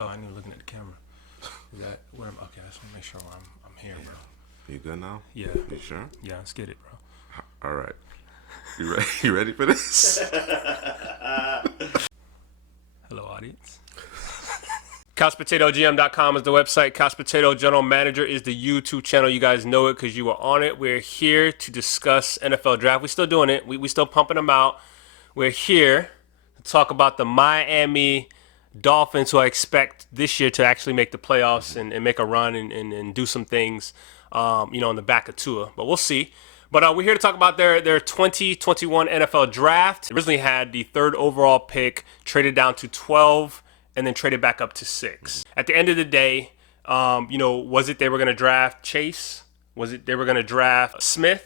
Oh, I knew looking at the camera. Is that where I'm? Okay, I just want to make sure I'm here, bro. You good now? Yeah. You sure? Yeah, let's get it, bro. All right. You ready? You ready for this? Hello, audience. CouchPotatoGM.com is the website. Couch Potato General Manager is the YouTube channel. You guys know it because you were on it. We're here to discuss NFL Draft. We're still doing it. We still pumping them out. We're here to talk about the Miami Dolphins, who I expect this year to actually make the playoffs and make a run and do some things, on the back of Tua. But we'll see. But we're here to talk about their 2021 NFL Draft. They originally had the third overall pick, traded down to 12, and then traded back up to 6. At the end of the day, was it they were going to draft Chase? Was it they were going to draft Smith?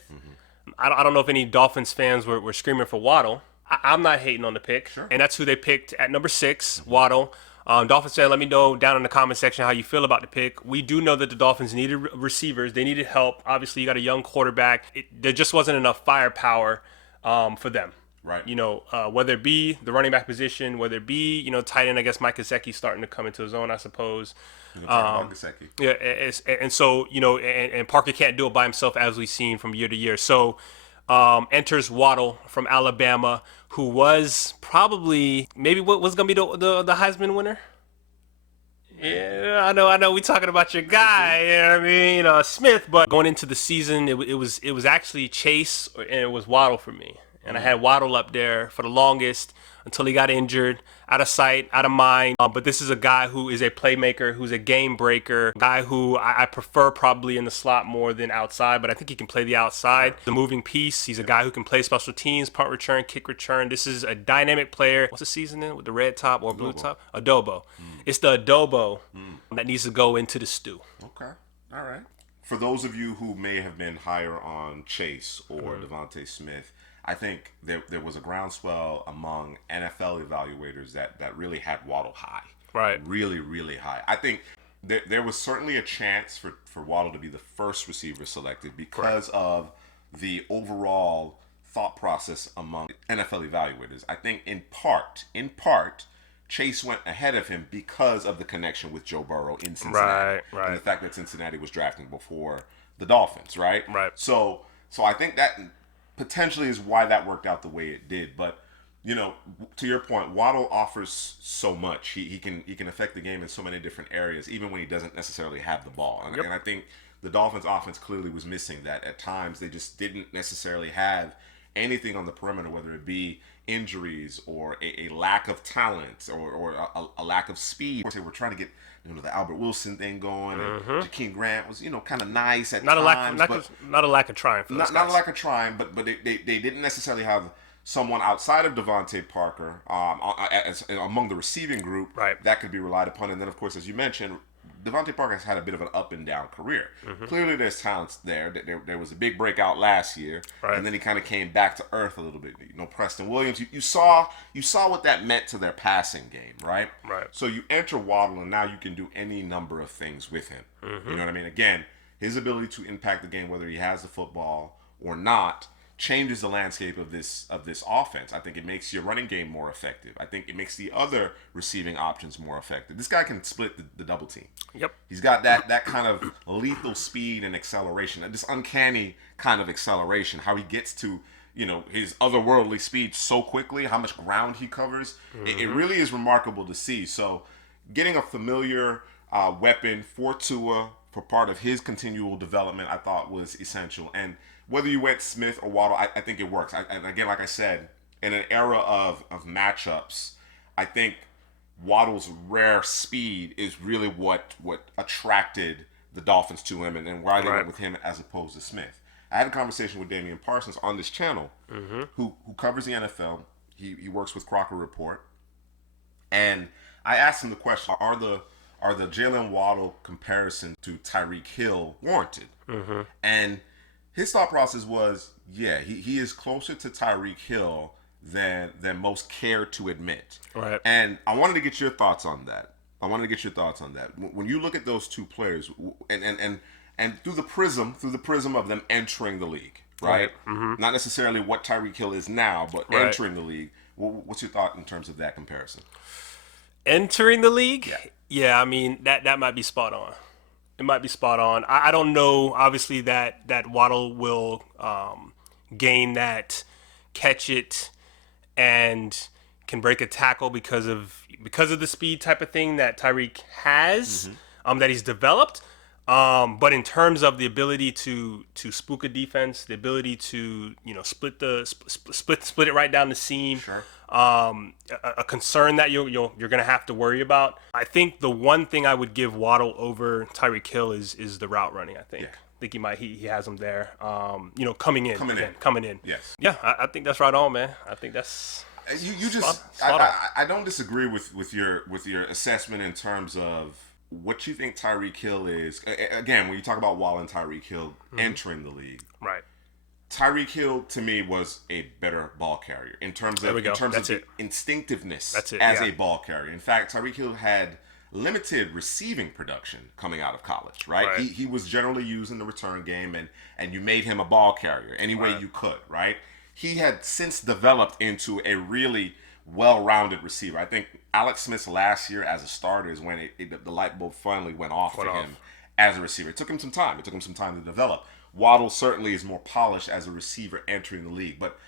I don't know if any Dolphins fans were screaming for Waddle. I'm not hating on the pick. Sure. And that's who they picked at number 6, Waddle. Dolphins fan, let me know down in the comment section how you feel about the pick. We do know that the Dolphins needed receivers. They needed help. Obviously, you got a young quarterback. There just wasn't enough firepower for them. Right. Whether it be the running back position, whether it be, tight end, I guess Mike Gesicki starting to come into his own, I suppose. Yeah, and so, and Parker can't do it by himself, as we've seen from year to year. So enters Waddle from Alabama, who was probably maybe what was going to be the Heisman winner. Yeah, I know. We talking about your guy, you know what I mean, Smith. But going into the season, it was actually Chase and it was Waddle for me, and I had Waddle up there for the longest until he got injured, out of sight, out of mind. But this is a guy who is a playmaker, who's a game breaker, guy who I prefer probably in the slot more than outside, but I think he can play the outside. The moving piece, he's a guy who can play special teams, punt return, kick return. This is a dynamic player. What's the season with the red top or blue top? Adobo. It's the adobo that needs to go into the stew. Okay. All right. For those of you who may have been higher on Chase or Devontae Smith, I think there was a groundswell among NFL evaluators that really had Waddle high. Right. Really, really high. I think there was certainly a chance for Waddle to be the first receiver selected because of the overall thought process among NFL evaluators. I think in part, Chase went ahead of him because of the connection with Joe Burrow in Cincinnati. Right. And the fact that Cincinnati was drafting before the Dolphins, right? Right. So I think that potentially is why that worked out the way it did. But to your point, Waddle offers so much. He can affect the game in so many different areas, even when he doesn't necessarily have the ball. And I think the Dolphins' offense clearly was missing that. At times, they just didn't necessarily have anything on the perimeter, whether it be injuries or a lack of talent or a lack of speed. Of course, they were trying to get the Albert Wilson thing going. And Jakeem Grant was kind of nice at times. Not a lack of trying for those guys. Not a lack of trying, but they didn't necessarily have someone outside of Devontae Parker among the receiving group that could be relied upon. And then, of course, as you mentioned, Devontae Parker has had a bit of an up and down career. Clearly, there's talents there. There was a big breakout last year, and then he kind of came back to earth a little bit. Preston Williams. You saw what that meant to their passing game, right? Right. So you enter Waddle, and now you can do any number of things with him. You know what I mean? Again, his ability to impact the game, whether he has the football or not, changes the landscape of this offense. I think it makes your running game more effective. I think it makes the other receiving options more effective. This guy can split the double team. Yep. He's got that kind of lethal speed and acceleration, this uncanny kind of acceleration, how he gets to his otherworldly speed so quickly, how much ground he covers. It really is remarkable to see. So getting a familiar weapon for Tua for part of his continual development, I thought was essential. And whether you went Smith or Waddle, I think it works. And again, like I said, in an era of matchups, I think Waddle's rare speed is really what attracted the Dolphins to him and why they went with him as opposed to Smith. I had a conversation with Damian Parsons on this channel, who covers the NFL. He works with Crocker Report. And I asked him the question, are the Jaylen Waddle comparison to Tyreek Hill warranted? And his thought process was, he is closer to Tyreek Hill than most care to admit. Right. And I wanted to get your thoughts on that. When you look at those two players, and through the prism of them entering the league, right? Not necessarily what Tyreek Hill is now, but entering the league. What's your thought in terms of that comparison? Entering the league? Yeah, I mean that might be spot on. It might be spot on. I don't know. Obviously, that Waddle will gain that catch it and can break a tackle because of the speed type of thing that Tyreek has, that he's developed. But in terms of the ability to spook a defense, the ability to split it right down the seam, Sure. a concern that you're gonna have to worry about. I think the one thing I would give Waddle over Tyreek Hill is the route running. I think. Yeah. I think he has him there. Coming in. Coming in. Yes. Yeah, I think that's right on, man. I think that's. You just spot on. I don't disagree with your assessment in terms of what you think Tyreek Hill is. Again, when you talk about Waddle and Tyreek Hill entering the league, Right. Tyreek Hill to me was a better ball carrier in terms of the instinctiveness as a ball carrier. In fact, Tyreek Hill had limited receiving production coming out of college, right? He was generally used in the return game, and you made him a ball carrier any way you could, right? He had since developed into a really well-rounded receiver. I think Alex Smith's last year as a starter is when the light bulb finally went off for him as a receiver. It took him some time. It took him some time to develop. Waddle certainly is more polished as a receiver entering the league. But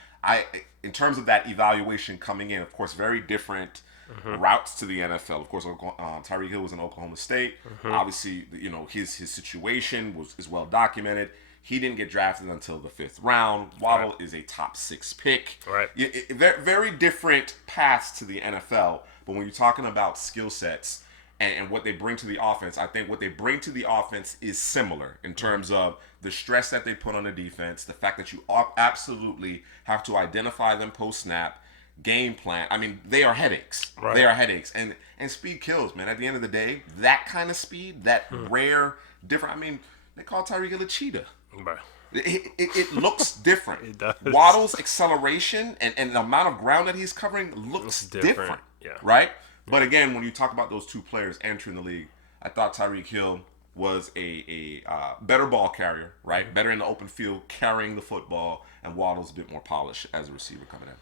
in terms of that evaluation coming in, of course, very different routes to the NFL. Of course, Tyreek Hill was in Oklahoma State. Obviously, his situation is well documented. He didn't get drafted until the 5th round. Waddle is a top 6 pick. Right. Very different paths to the NFL. But when you're talking about skill sets and what they bring to the offense, I think what they bring to the offense is similar in terms of the stress that they put on the defense, the fact that you absolutely have to identify them post-snap, game plan. I mean, they are headaches. Right. They are headaches. And speed kills, man. At the end of the day, that kind of speed, that rare, different. I mean, they call Tyreek Hill a cheetah. Right. It looks different. It does. Waddle's acceleration and the amount of ground that he's covering looks different. Yeah. Right? But again, when you talk about those two players entering the league, I thought Tyreek Hill was a better ball carrier, right? Better in the open field, carrying the football, and Waddle's a bit more polished as a receiver coming in.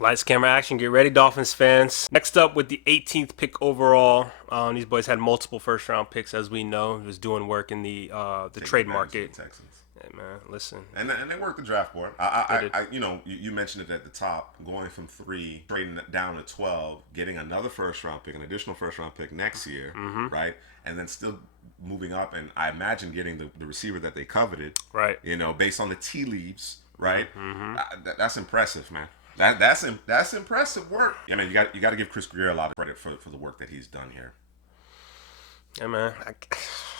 Lights, camera, action. Get ready, Dolphins fans. Next up with the 18th pick overall. These boys had multiple first-round picks, as we know. He was doing work in the trade market. Texans. Hey, man, listen. And they worked the draft board. You mentioned it at the top, going from 3, trading it down to 12, getting another first-round pick, an additional first-round pick next year, right? And then still moving up, and I imagine getting the receiver that they coveted, right? Based on the tea leaves, right? That's impressive, man. That's impressive work. Yeah, man, you got to give Chris Grier a lot of credit for the work that he's done here. Yeah, man.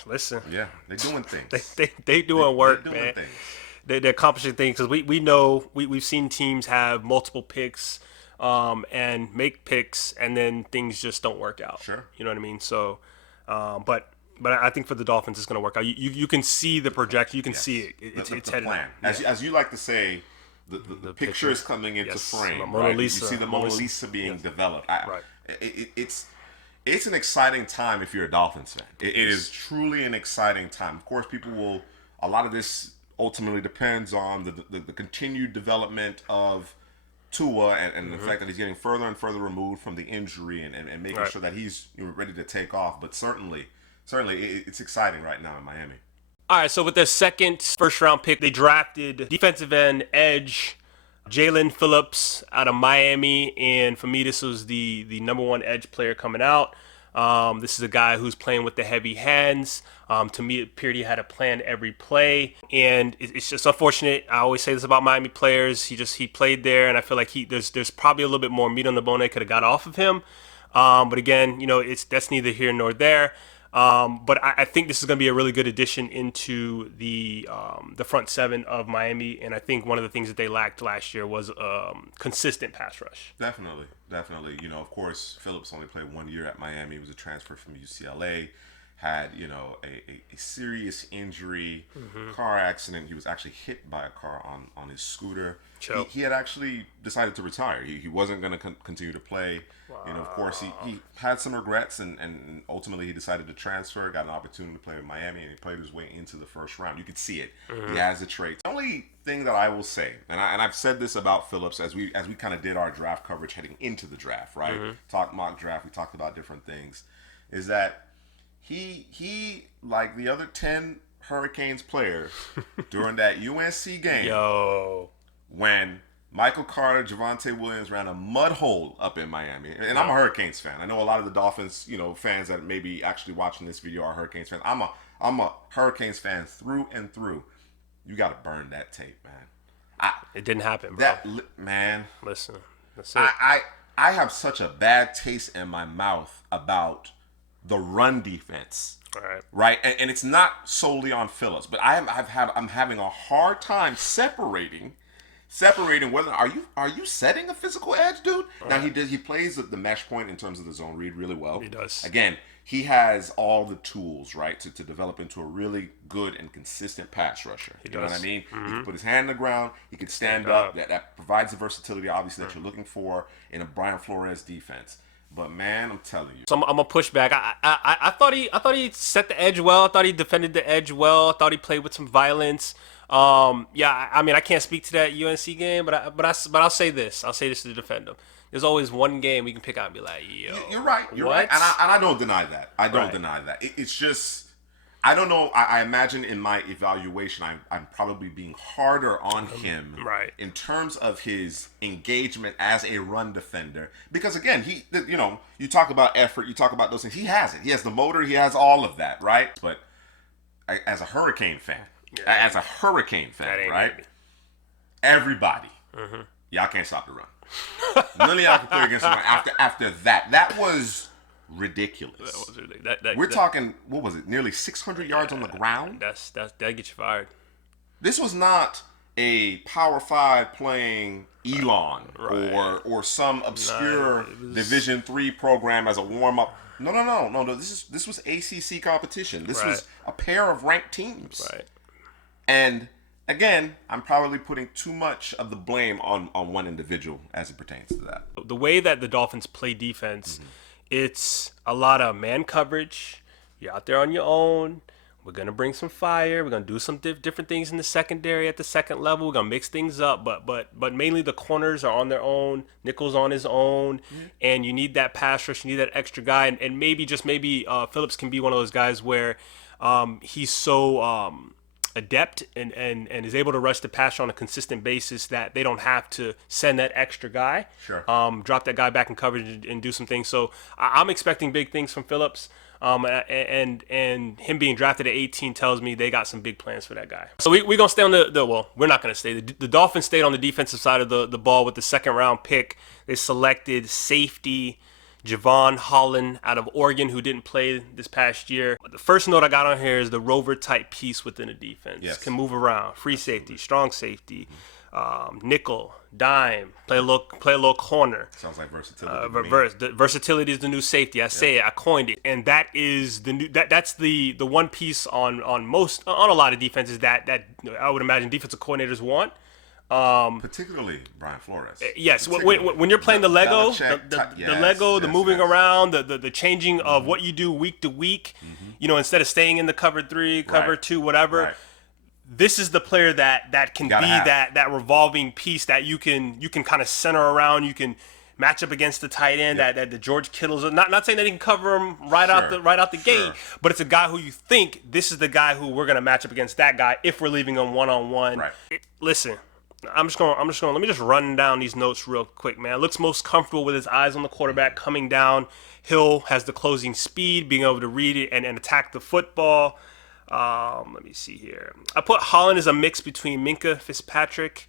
Listen. Yeah, they're doing things. They doing work, they're doing man. Things. They're accomplishing things because we know we've seen teams have multiple picks, and make picks, and then things just don't work out. Sure. You know what I mean? So, but I think for the Dolphins, it's going to work out. You can see the projection. You can see it. It's headed. Plan. As you like to say. The picture is coming into frame. Mona Lisa. You see the Mona Lisa being developed. Right. It's an exciting time if you're a Dolphins fan. It is truly an exciting time. Of course, a lot of this ultimately depends on the continued development of Tua and the fact that he's getting further and further removed from the injury and making sure that he's ready to take off. But certainly it's exciting right now in Miami. All right, so with their second first-round pick, they drafted defensive end EDGE Jaelan Phillips out of Miami, and for me, this was the number one edge player coming out. This is a guy who's playing with the heavy hands. To me, it appeared he had a plan every play, and it's just unfortunate. I always say this about Miami players. He played there, and I feel like there's probably a little bit more meat on the bone that could have got off of him. But again, that's neither here nor there. But I think this is going to be a really good addition into the front seven of Miami, and I think one of the things that they lacked last year was consistent pass rush. Definitely. Of course, Phillips only played 1 year at Miami. He was a transfer from UCLA. had, a serious injury, car accident. He was actually hit by a car on his scooter. He had actually decided to retire. He wasn't going to continue to play. Wow. Of course, he had some regrets, and ultimately he decided to transfer, got an opportunity to play with Miami, and he played his way into the first round. You could see it. He has the traits. The only thing that I will say, and I've said this about Phillips as we kind of did our draft coverage heading into the draft, right? Talked mock draft, we talked about different things, is that he like the other 10 Hurricanes players during that UNC game, when Michael Carter, Javonte Williams ran a mud hole up in Miami. And I'm a Hurricanes fan. I know a lot of the Dolphins, fans that may be actually watching this video are Hurricanes fans. I'm a Hurricanes fan through and through. You got to burn that tape, man. It didn't happen, bro. Man. Listen, that's it. I have such a bad taste in my mouth about the run defense. Right? And it's not solely on Phillips, but I'm having a hard time separating whether are you setting a physical edge, dude? Now he plays the mesh point in terms of the zone read really well. He does. Again, he has all the tools, right, to develop into a really good and consistent pass rusher. You know what I mean? He can put his hand in the ground. He can stand up. That provides the versatility, obviously, that you're looking for in a Brian Flores defense. But man, I'm telling you. So I'm gonna push back. I thought he set the edge well. I thought he defended the edge well. I thought he played with some violence. I mean, I can't speak to that UNC game, but I'll say this. I'll say this to defend him. There's always one game we can pick out and be like, yo. You're right. You're right. And I don't deny that. I don't deny that. It's just, I don't know. I imagine in my evaluation, I'm probably being harder on him in terms of his engagement as a run defender. Because again, you talk about effort, you talk about those things. He has it. He has the motor. He has all of that, right? But as a Hurricane fan, right? Everybody, y'all can't stop the run. None of y'all can play against the run. After that, that was ridiculous. We're talking, what was it? Nearly 600 yards on the ground. That get you fired. This was not a Power 5 playing Elon or some obscure Division III program as a warm up. No. This was ACC competition. This was a pair of ranked teams. Right. And again, I'm probably putting too much of the blame on one individual as it pertains to that. The way that the Dolphins play defense, it's a lot of man coverage. You're out there on your own. We're going to bring some fire. We're going to do some different things in the secondary at the second level. We're going to mix things up. But mainly the corners are on their own. Nickel's on his own. And you need that pass rush. You need that extra guy. And maybe Phillips can be one of those guys where he's so adept and is able to rush the passer on a consistent basis that they don't have to send that extra guy. Sure. Drop that guy back in coverage and do some things. So I'm expecting big things from Phillips. And him being drafted at 18 tells me they got some big plans for that guy. So we're going to stay on we're not going to stay. The Dolphins stayed on the defensive side of the ball with the second round pick. They selected safety Jaylen Holland out of Oregon, who didn't play this past year. The first note I got on here is the rover type piece within a defense. Yes. Can move around, free safety, strong safety, nickel, dime, play a little corner. Sounds like versatility. Versatility is the new safety. I say it. I coined it, and that is the new. That's the one piece on a lot of defenses that I would imagine defensive coordinators want. Particularly Brian Flores. Yes, when you're playing the Lego, the moving around, the changing of what you do week to week, instead of staying in the cover 3, cover 2, whatever. Right. This is the player that can be that revolving piece that you can kind of center around. You can match up against the tight end that the George Kittle's not saying that he can cover him out the gate, but it's a guy who you think this is the guy who we're gonna match up against that guy if we're leaving him 1-on-1. Right. Listen. I'm just going. Let me just run down these notes real quick, man. Looks most comfortable with his eyes on the quarterback, coming down. Hill has the closing speed, being able to read it and attack the football. Let me see here. I put Holland as a mix between Minkah Fitzpatrick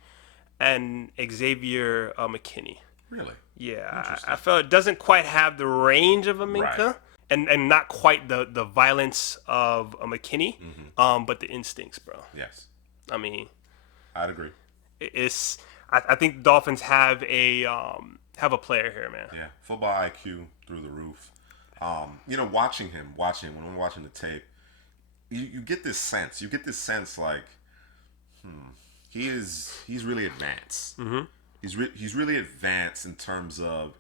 and Xavier McKinney. Really? Yeah, I felt it doesn't quite have the range of a Minkah. And not quite the violence of a McKinney, but the instincts, bro. Yes. I mean, I'd agree. I think the Dolphins have a player here, man. Yeah, football IQ through the roof. Watching him when I'm watching the tape, you get this sense. You get this sense like he's really advanced. Mm-hmm. He's really advanced in terms of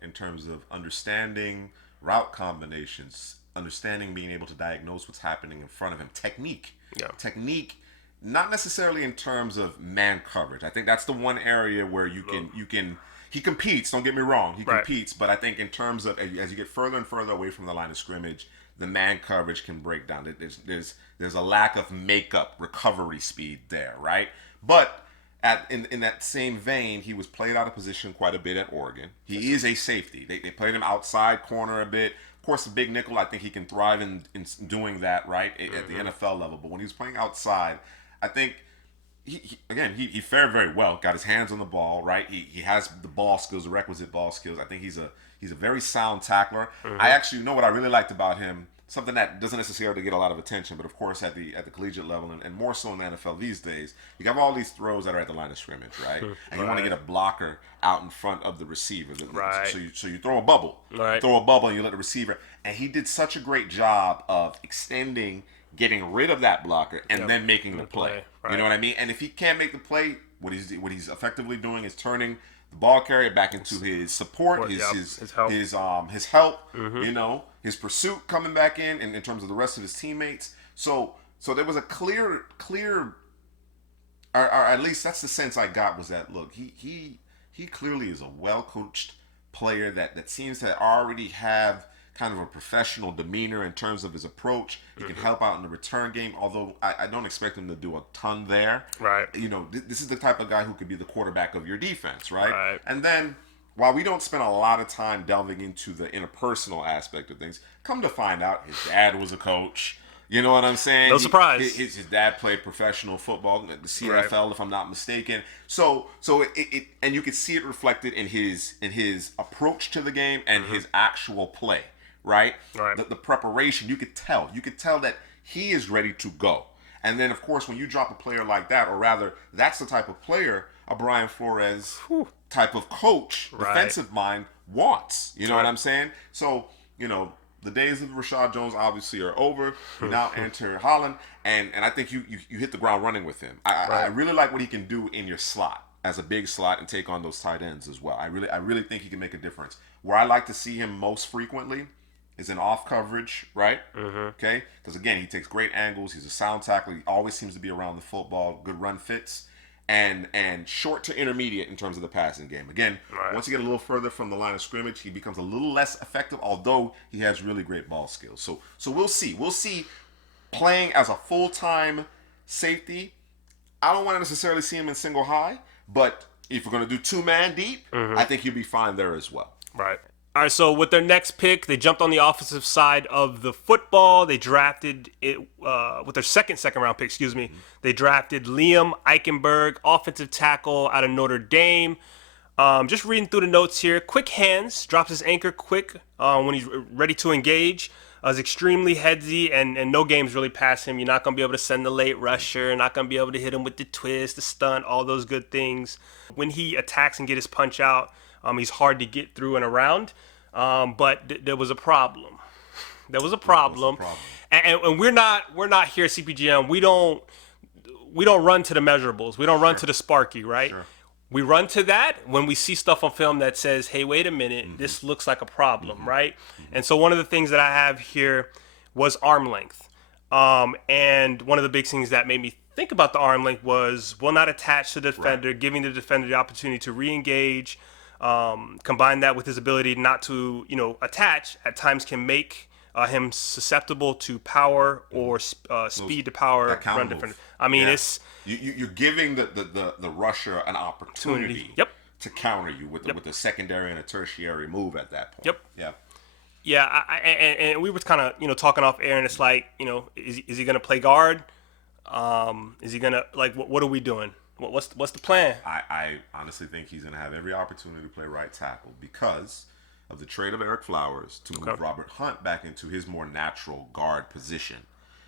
understanding route combinations, understanding being able to diagnose what's happening in front of him, technique, not necessarily in terms of man coverage. I think that's the one area where you can he competes, don't get me wrong, he competes, but I think in terms of as you get further and further away from the line of scrimmage, the man coverage can break down. There's a lack of makeup recovery speed there, right? But in that same vein, he was played out of position quite a bit at Oregon. He is a safety. They played him outside corner a bit. Of course, the big nickel, I think he can thrive in doing that, right, at the NFL level. But when he was playing outside, I think he fared very well. Got his hands on the ball, right? He has the ball skills, the requisite ball skills. I think he's a very sound tackler. I actually know what I really liked about him. Something that doesn't necessarily get a lot of attention, but of course at the collegiate level and more so in the NFL these days, you have all these throws that are at the line of scrimmage, right? And you want to get a blocker out in front of the receiver. Right. So you throw a bubble. Right. Throw a bubble and you let the receiver. And he did such a great job of extending, getting rid of that blocker, and then making the play. Right. You know what I mean? And if he can't make the play, what he's effectively doing is turning the ball carrier back into his support, his help, his pursuit coming back in terms of the rest of his teammates. So there was a clear, or at least that's the sense I got, was that look, he clearly is a well coached player that seems to already have kind of a professional demeanor in terms of his approach. He can help out in the return game, although I don't expect him to do a ton there. Right. This is the type of guy who could be the quarterback of your defense, right? And then, while we don't spend a lot of time delving into the interpersonal aspect of things, come to find out his dad was a coach. You know what I'm saying? No surprise. His dad played professional football, the CFL, if I'm not mistaken. So it and you could see it reflected in his approach to the game and his actual play. Right? The preparation, you could tell that he is ready to go. And then, of course, when you drop a player like that, or rather, that's the type of player a Brian Flores type of coach, defensive mind, wants. You know what I'm saying? So, the days of Rashad Jones obviously are over. We now enter Holland, and I think you hit the ground running with him. I really like what he can do in your slot, as a big slot, and take on those tight ends as well. I really think he can make a difference. Where I like to see him most frequently is in off coverage, right? Okay? Because, again, he takes great angles. He's a sound tackler. He always seems to be around the football. Good run fits. And short to intermediate in terms of the passing game. Again, once you get a little further from the line of scrimmage, he becomes a little less effective, although he has really great ball skills. So we'll see. We'll see playing as a full-time safety. I don't want to necessarily see him in single high, but if we're going to do two-man deep, I think he'll be fine there as well. Right. All right, so with their next pick, they jumped on the offensive side of the football. They drafted it with their second round pick, They drafted Liam Eichenberg, offensive tackle out of Notre Dame. Just reading through the notes here. Quick hands, drops his anchor quick when he's ready to engage. Is extremely headsy, and no games really pass him. You're not going to be able to send the late rusher, not going to be able to hit him with the twist, the stunt, all those good things. When he attacks and get his punch out, he's hard to get through and around. But there was a problem. And we're not here at CPGM. We don't run to the measurables. We don't run to the Sparky, right? Sure. We run to that when we see stuff on film that says, hey, wait a minute, this looks like a problem, right? And so one of the things that I have here was arm length. And one of the big things that made me think about the arm length was will not attach to the defender, giving the defender the opportunity to re-engage. Combine that with his ability not to, attach, at times can make him susceptible to power or speed to power run defender. I mean, it's you're giving the rusher an opportunity to counter you with the secondary and a tertiary move at that point. Yeah, and we were kind of talking off air, and it's like is he gonna play guard? Is he gonna what are we doing? What's the plan? I honestly think he's going to have every opportunity to play right tackle because of the trade of Eric Flowers to move Robert Hunt back into his more natural guard position.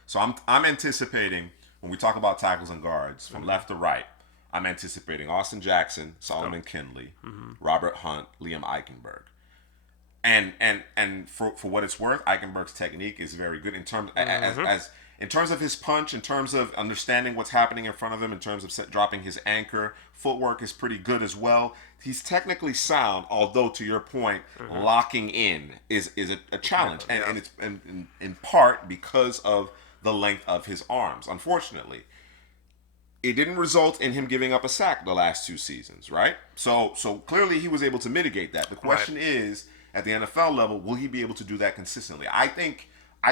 So I'm anticipating, when we talk about tackles and guards from left to right, I'm anticipating Austin Jackson, Solomon Kindley, Robert Hunt, Liam Eichenberg. And for what it's worth, Eichenberg's technique is very good in terms as in terms of his punch, in terms of understanding what's happening in front of him, in terms of dropping his anchor. Footwork is pretty good as well. He's technically sound, although to your point, locking in is a challenge, and it's in part because of the length of his arms. Unfortunately, it didn't result in him giving up a sack the last 2 seasons, right? So clearly he was able to mitigate that. The question is, at the NFL level, will he be able to do that consistently? I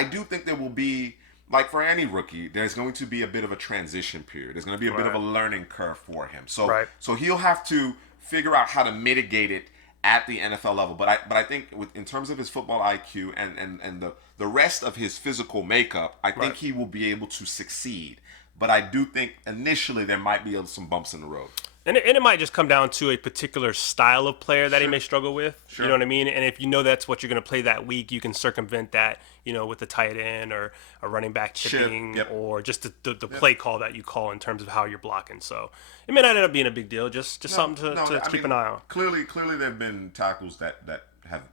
do think there will be, like for any rookie, there's going to be a bit of a transition period. There's going to be a bit of a learning curve for him. So he'll have to figure out how to mitigate it at the NFL level. But I think in terms of his football IQ and the rest of his physical makeup, I think he will be able to succeed. But I do think initially there might be some bumps in the road. And it might just come down to a particular style of player that he may struggle with. You know what I mean? And if you know that's what you're going to play that week, you can circumvent that, with a tight end or a running back chipping or just the play call that you call in terms of how you're blocking. So it may not end up being a big deal, just something to keep an eye on. Clearly there have been tackles that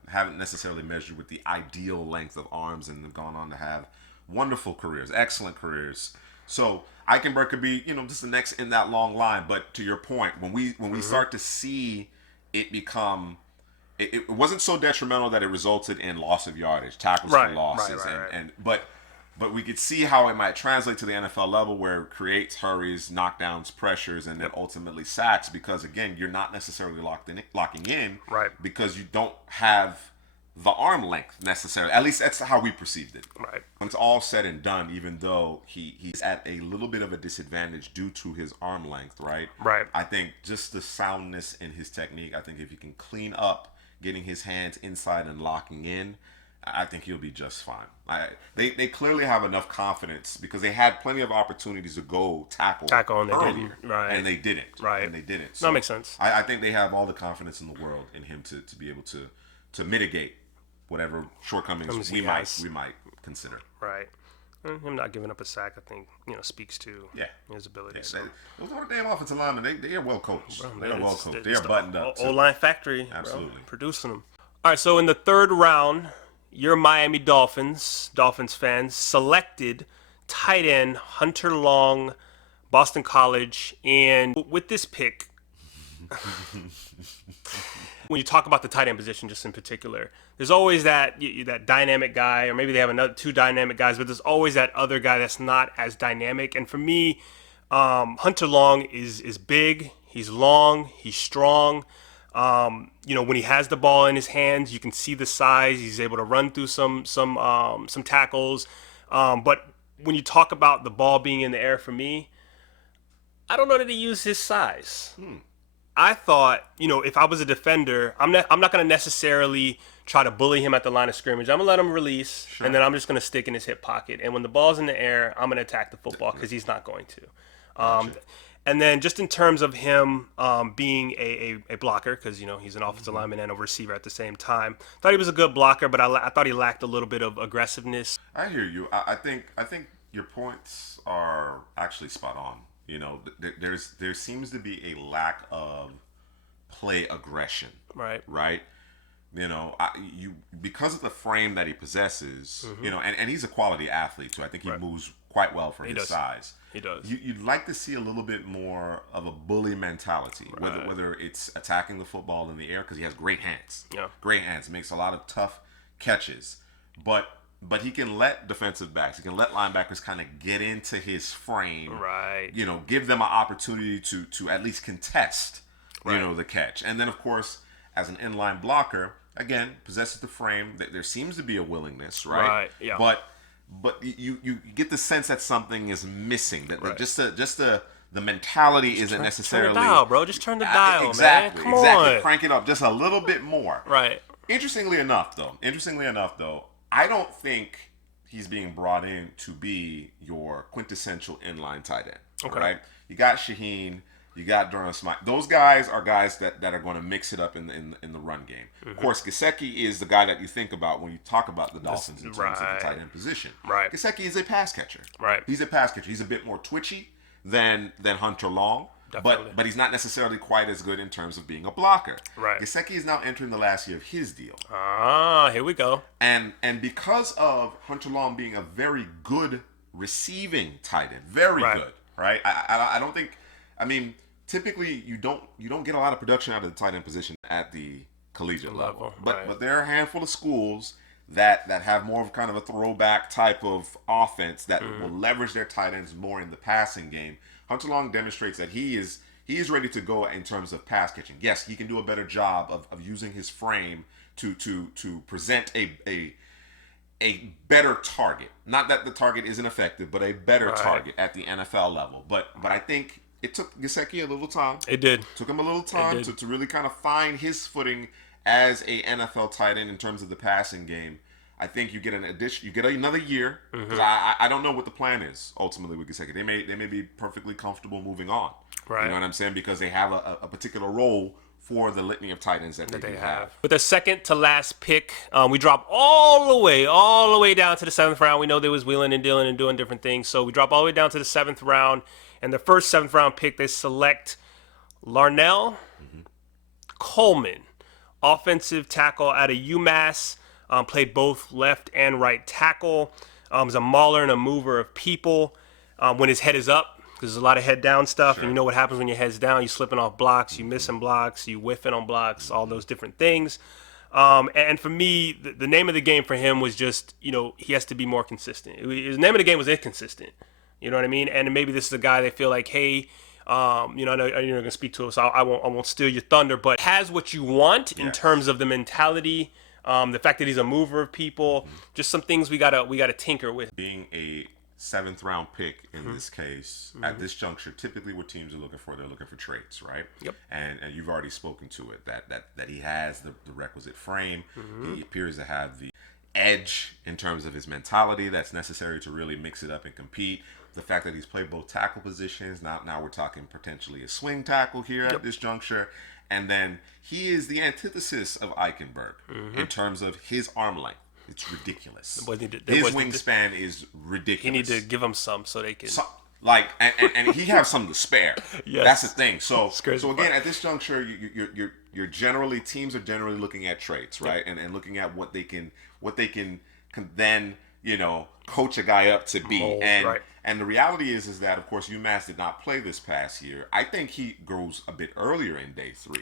haven't necessarily measured with the ideal length of arms and have gone on to have wonderful careers, excellent careers. So Eichenberg could be, just the next in that long line. But to your point, when we start to see it become, it wasn't so detrimental that it resulted in loss of yardage, tackles for losses, but we could see how it might translate to the NFL level, where it creates hurries, knockdowns, pressures, and then ultimately sacks. Because again, you're not necessarily locking in, because you don't have the arm length necessarily. At least that's how we perceived it. Right. When it's all said and done, even though he's at a little bit of a disadvantage due to his arm length, right? Right. I think just the soundness in his technique, I think if he can clean up getting his hands inside and locking in, I think he'll be just fine. They clearly have enough confidence because they had plenty of opportunities to go tackle and they didn't. Right. And they didn't. Right. And they didn't. So that makes sense. I think they have all the confidence in the world in him to be able to mitigate whatever shortcomings we might consider. Right. Him not giving up a sack, I think, speaks to his ability. So. Those Notre Dame offensive linemen, they are well coached. They are well coached. They are buttoned up. O-line factory. Absolutely. Bro, producing them. All right, so in the third round, your Miami Dolphins fans, selected tight end Hunter Long, Boston College. And with this pick, when you talk about the tight end position just in particular, there's always that dynamic guy, or maybe they have two dynamic guys, but there's always that other guy that's not as dynamic. And for me, Hunter Long is big, he's long, he's strong. When he has the ball in his hands, you can see the size. He's able to run through some tackles. But when you talk about the ball being in the air, for me, I don't know that he used his size. I thought, if I was a defender, I'm not going to necessarily try to bully him at the line of scrimmage. I'm going to let him release, and then I'm just going to stick in his hip pocket. And when the ball's in the air, I'm going to attack the football because he's not going to. And then just in terms of him being a blocker, because, he's an offensive lineman and a receiver at the same time, thought he was a good blocker, but I thought he lacked a little bit of aggressiveness. I hear you. I think your points are actually spot on. There seems to be a lack of play aggression. Right. Because of the frame that he possesses, and he's a quality athlete too. I think he moves quite well for his size. He does. You'd like to see a little bit more of a bully mentality, whether it's attacking the football in the air, because he has great hands. Yeah. Great hands. Makes a lot of tough catches, but he can let defensive backs, he can let linebackers kind of get into his frame. Right. Give them an opportunity to at least contest, the catch. And then, of course, as an inline blocker, again, possesses the frame. There seems to be a willingness, right? Right, yeah. But you get the sense that something is missing. That just the mentality isn't necessarily. Turn the dial, bro. Just turn the dial, exactly, man. Come on. Crank it up just a little bit more. Right. Interestingly enough, though, I don't think he's being brought in to be your quintessential inline tight end. Okay. Right? You got Shaheen, you got Durham Smythe. Those guys are guys that are going to mix it up in the run game. Of course, Gesicki is the guy that you think about when you talk about the Dolphins in terms of the tight end position. Right. Gesicki is a pass catcher. Right. He's a pass catcher. He's a bit more twitchy than Hunter Long. Definitely. but he's not necessarily quite as good in terms of being a blocker. Right. Gesicki is now entering the last year of his deal. Here we go. And because of Hunter Long being a very good receiving tight end, very good, right? I don't think, I mean, typically you don't get a lot of production out of the tight end position at the collegiate level. But there are a handful of schools that have more of kind of a throwback type of offense that will leverage their tight ends more in the passing game. Hunter Long demonstrates that he is ready to go in terms of pass catching. Yes, he can do a better job of using his frame to present a better target. Not that the target isn't effective, but a better target at the NFL level. But I think it took Gesicki a little time. It did. Took him a little time to really kind of find his footing as a NFL tight end in terms of the passing game. I think you get you get another year, because I don't know what the plan is ultimately with Gesicki. They may be perfectly comfortable moving on. Right. You know what I'm saying? Because they have a particular role for the litany of tight ends that they have. With the second to last pick, we drop all the way down to the 7th round. We know they was wheeling and dealing and doing different things, so we drop all the way down to the 7th round. And the first 7th round pick, they select Larnel Coleman, offensive tackle out of UMass. Played both left and right tackle. Is a mauler and a mover of people when his head is up, because there's a lot of head down stuff. And you know what happens when your head's down. You're slipping off blocks, you missing blocks, you whiffing on blocks, all those different things. And for me, the name of the game for him was just, he has to be more consistent. His name of the game was inconsistent. You know what I mean? And maybe this is a guy they feel like, hey, I know you're going to speak to us, so I won't steal your thunder, but has what you want in terms of the mentality, the fact that he's a mover of people, just some things we gotta tinker with. Being a 7th round pick in this case, at this juncture, typically what teams are looking for, they're looking for traits, right? Yep. And you've already spoken to it, that he has the requisite frame. He appears to have the edge in terms of his mentality that's necessary to really mix it up and compete. The fact that he's played both tackle positions, now we're talking potentially a swing tackle here at this juncture. And then he is the antithesis of Eichenberg in terms of his arm length. It's ridiculous. His wingspan is ridiculous. He need to give him some so they can... and he has some to spare. Yes. That's the thing. So again, at this juncture, teams are generally looking at traits, right? And looking at what they can then, coach a guy up to be. And the reality is that, of course, UMass did not play this past year. I think he goes a bit earlier in day 3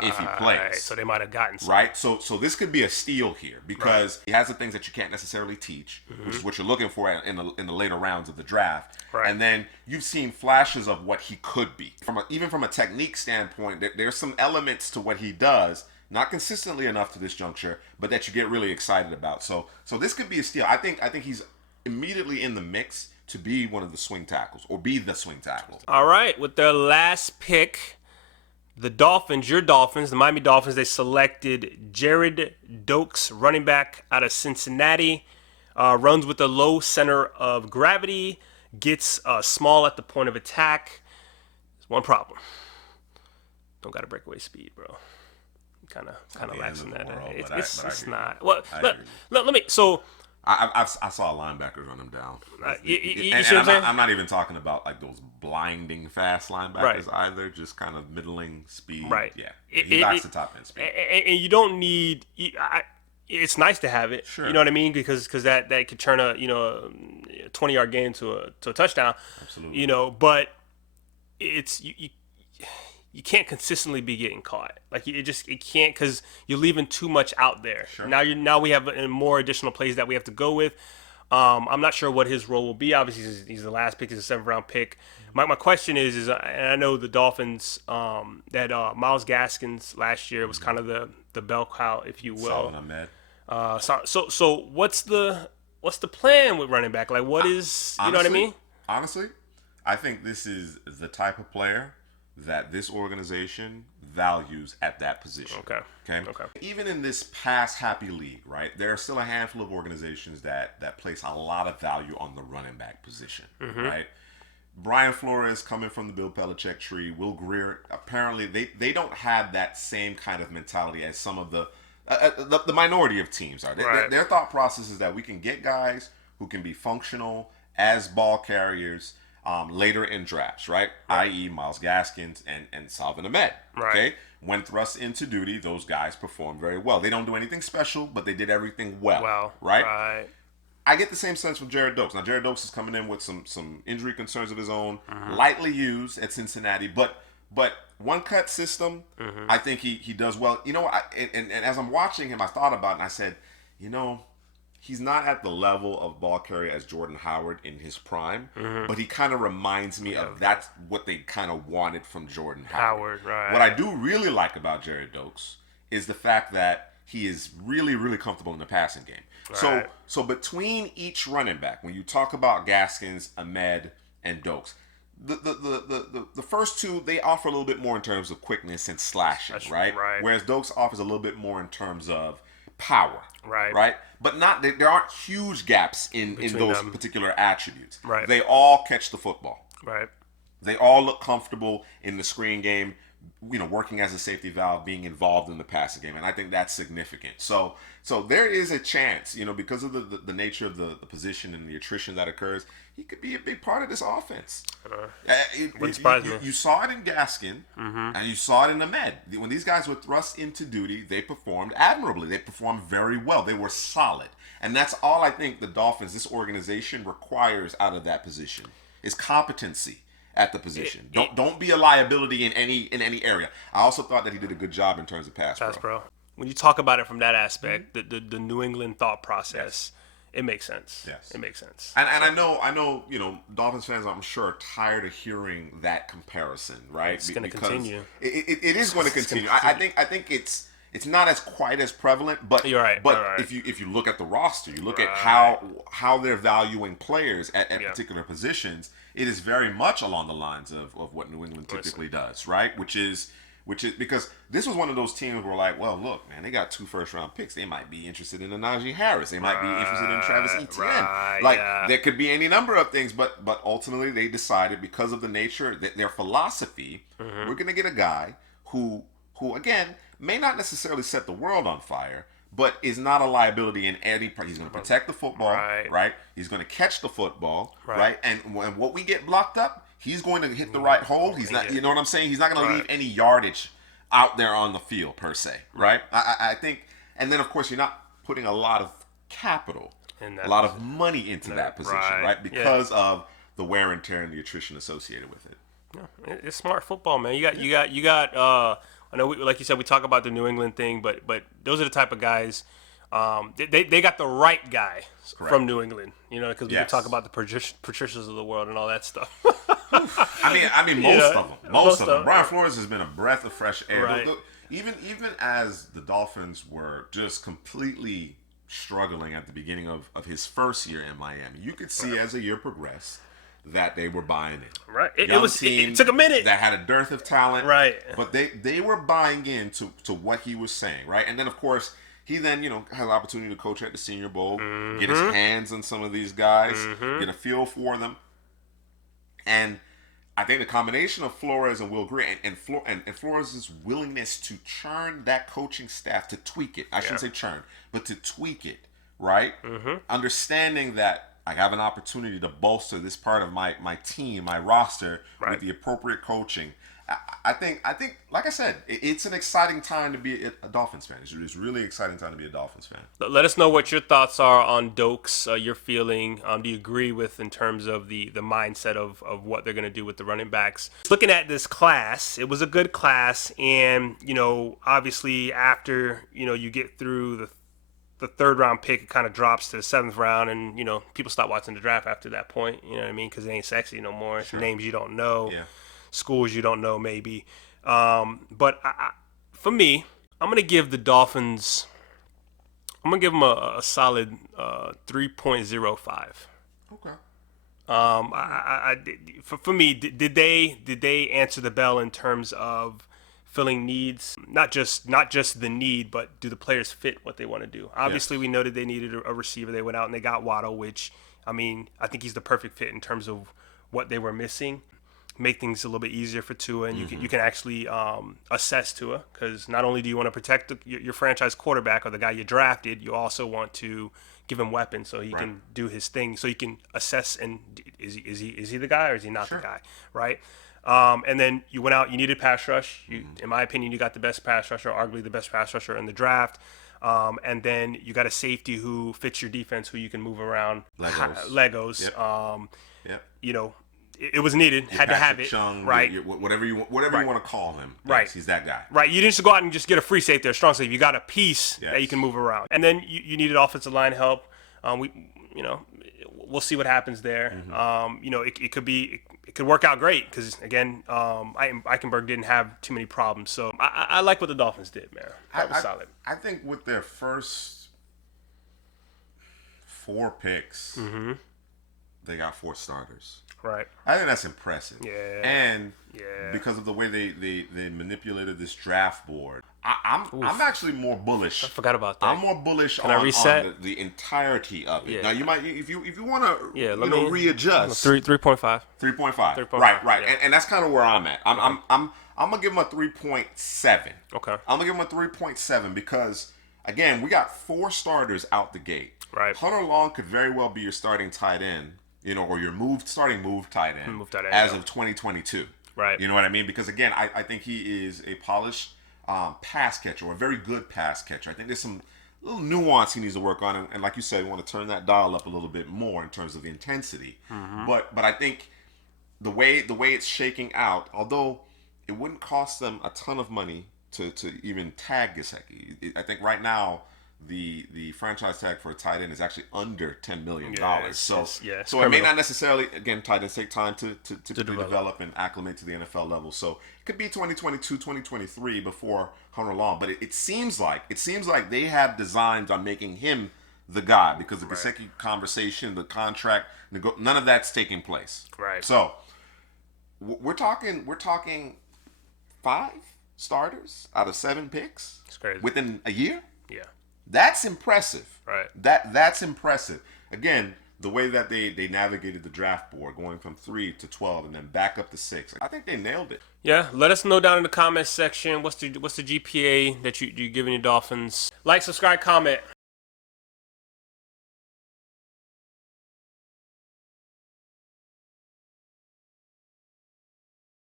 if he plays. So they might have gotten some. Right? So this could be a steal here, because he has the things that you can't necessarily teach, which is what you're looking for in the later rounds of the draft. Right. And then you've seen flashes of what he could be. Even from a technique standpoint, there's some elements to what he does, not consistently enough to this juncture, but that you get really excited about. So this could be a steal. I think he's immediately in the mix to be one of the swing tackles, or be the swing tackle. All right, with their last pick, the Dolphins, the Miami Dolphins, they selected Gerrid Doaks, running back out of Cincinnati. Runs with a low center of gravity, gets small at the point of attack. There's one problem. Don't got a breakaway speed, bro. Kind of lacks in that. It's not. Well, let me. So. I saw linebackers run him down. I'm not even talking about like those blinding fast linebackers either. Just kind of middling speed. Right. Yeah. He backs the top end speed. And you don't need. It's nice to have it. Sure. You know what I mean? Because that could turn a 20-yard gain to a touchdown. Absolutely. But it's you can't consistently be getting caught. Like it can't, because you're leaving too much out there. Sure. Now we have more additional plays that we have to go with. I'm not sure what his role will be. Obviously, he's the last pick. He's a 7th round pick. My question is, and I know the Dolphins that Myles Gaskins last year was kind of the bell cow, if you will. So what's the plan with running back? Like, what is, you know what I mean? Honestly, I think this is the type of player that this organization values at that position. Okay. Even in this pass-happy league, right, there are still a handful of organizations that place a lot of value on the running back position, right? Brian Flores, coming from the Bill Belichick tree, Will Grier, apparently they don't have that same kind of mentality as some of the minority of teams are. Their thought process is that we can get guys who can be functional as ball carriers, later in drafts, right? I.e. Myles Gaskins and Salvin Ahmed. Right. Okay? When thrust into duty, those guys perform very well. They don't do anything special, but they did everything well. Right? I get the same sense from Gerrid Doaks. Now, Gerrid Doaks is coming in with some injury concerns of his own, lightly used at Cincinnati, but one cut system, I think he does well. You know, and as I'm watching him, I thought about it and I said, you know, he's not at the level of ball carrier as Jordan Howard in his prime, but he kind of reminds me of that's what they kind of wanted from Jordan Howard. Right. What I do really like about Gerrid Doaks is the fact that he is really, really comfortable in the passing game. Right. So between each running back, when you talk about Gaskins, Ahmed, and Doaks, the first two, they offer a little bit more in terms of quickness and slashing, right? Whereas Doaks offers a little bit more in terms of power, right? But not there aren't huge gaps in those particular attributes. Right. They all catch the football. Right. They all look comfortable in the screen game, you know, working as a safety valve, being involved in the passing game, and I think that's significant. So there is a chance, you know, because of the nature of the position and the attrition that occurs, he could be a big part of this offense. Wouldn't surprise me. You saw it in Gaskin, and you saw it in Ahmed. When these guys were thrust into duty, they performed admirably. They performed very well. They were solid, and that's all I think the Dolphins, this organization, requires out of that position is competency at the position. Don't be a liability in any area. I also thought that he did a good job in terms of pass pro. When you talk about it from that aspect, the New England thought process, it makes sense. Yes. It makes sense. And I know, you know, Dolphins fans, I'm sure, are tired of hearing that comparison, right? It's going to continue. It is going to continue. I think it's not as quite as prevalent, but you're right. But if you look at the roster, you look at how they're valuing players at particular positions, it is very much along the lines of what New England typically does, right? Which is because this was one of those teams where, like, well, look, man, they got 2 first-round picks. They might be interested in a Najee Harris. They might be interested in Travis Etienne. There could be any number of things, but ultimately they decided, because of the nature, their philosophy, we're going to get a guy who again, may not necessarily set the world on fire, but is not a liability in any part. He's going to protect the football, right? He's going to catch the football, right? And when what we get blocked up, he's going to hit the right hole. He's not, you know what I'm saying? He's not going to leave any yardage out there on the field per se, right? I think, and then of course you're not putting a lot of capital, a lot of money into that position, right? Because of the wear and tear and the attrition associated with it. Yeah, it's smart football, man. You got. I know, like you said, we talk about the New England thing, but those are the type of guys. They got the right guy from New England, you know, because we can talk about the Patricias of the world and all that stuff. I mean, most of them. Brian Flores has been a breath of fresh air. Right. Even as the Dolphins were just completely struggling at the beginning of his first year in Miami, you could see as the year progressed that they were buying in. Right. It took a minute. That had a dearth of talent. Right. But they were buying in to what he was saying, right? And then, of course, he then, you know, had the opportunity to coach at the Senior Bowl, get his hands on some of these guys, get a feel for them. And I think the combination of Flores and Will Grier and Flores' willingness to churn that coaching staff, to tweak it. I shouldn't say churn, but to tweak it, right? Understanding that I have an opportunity to bolster this part of my team, my roster, with the appropriate coaching. I think, like I said, it's an exciting time to be a Dolphins fan. It's really exciting time to be a Dolphins fan. Let us know what your thoughts are on Doaks, your feeling. Do you agree with in terms of the mindset of what they're going to do with the running backs? Looking at this class, it was a good class. And, you know, obviously after, you know, you get through the 3rd round pick, it kind of drops to the 7th round, and, you know, people stop watching the draft after that point. You know what I mean? Because it ain't sexy no more. It's names you don't know. Yeah. Schools you don't know, maybe. But for me, I'm going to give the Dolphins, I'm going to give them a solid 3.05. Okay. For me, did they answer the bell in terms of filling needs? Not just the need, but do the players fit what they want to do? Obviously, we know that they needed a receiver. They went out and they got Waddle, which, I mean, I think he's the perfect fit in terms of what they were missing. Make things a little bit easier for Tua, and you can actually assess Tua, because not only do you want to protect your franchise quarterback or the guy you drafted, you also want to give him weapons so he can do his thing, so you can assess and is he the guy or is he not the guy, right? And then you went out, you needed pass rush. In my opinion, you got the best pass rusher, arguably the best pass rusher in the draft. And then you got a safety who fits your defense, who you can move around. Legos. Yep. You know, it was needed. Had to have it. Chung, right. Whatever you want to call him. Yes, right. He's that guy. Right. You didn't just go out and just get a free safety or strong safety. You got a piece that you can move around. And then you needed offensive line help. We'll see what happens there. It could work out great because, again, Eichenberg didn't have too many problems. So I like what the Dolphins did, man. That was solid. I think with their first 4 picks, they got 4 starters. Right. I think that's impressive. Yeah. And because of the way they manipulated this draft board, I'm actually more bullish. I forgot about that. I'm more bullish on the entirety of it. Yeah. Now you might, if you want to readjust. 3.5. 3.5. Right. Yeah. And that's kind of where I'm at. I'm gonna give him a 3.7. Okay. I'm gonna give him a 3.7 because again we got 4 starters out the gate. Right. Hunter Long could very well be your starting tight end. Or your starting tight end as of 2022. Right. You know what I mean? Because again, I think he is a polished pass catcher, or a very good pass catcher. I think there's some little nuance he needs to work on, and like you said, we want to turn that dial up a little bit more in terms of the intensity. But I think the way it's shaking out, although it wouldn't cost them a ton of money to even tag Gesicki. I think right now the franchise tag for a tight end is actually under $10 million. So it may not necessarily, again, tight ends take time to develop and acclimate to the NFL level. So it could be 2022, 2023 before Hunter Long. But it seems like they have designs on making him the guy because the Gesicki conversation, the contract, none of that's taking place. Right. So we're talking 5 starters out of 7 picks. It's crazy. Within a year. Yeah. That's impressive. Right. That's impressive. Again, the way that they navigated the draft board, going from 3 to 12 and then back up to 6. I think they nailed it. Yeah. Let us know down in the comments section what's the GPA that you're giving your Dolphins. Like, subscribe, comment.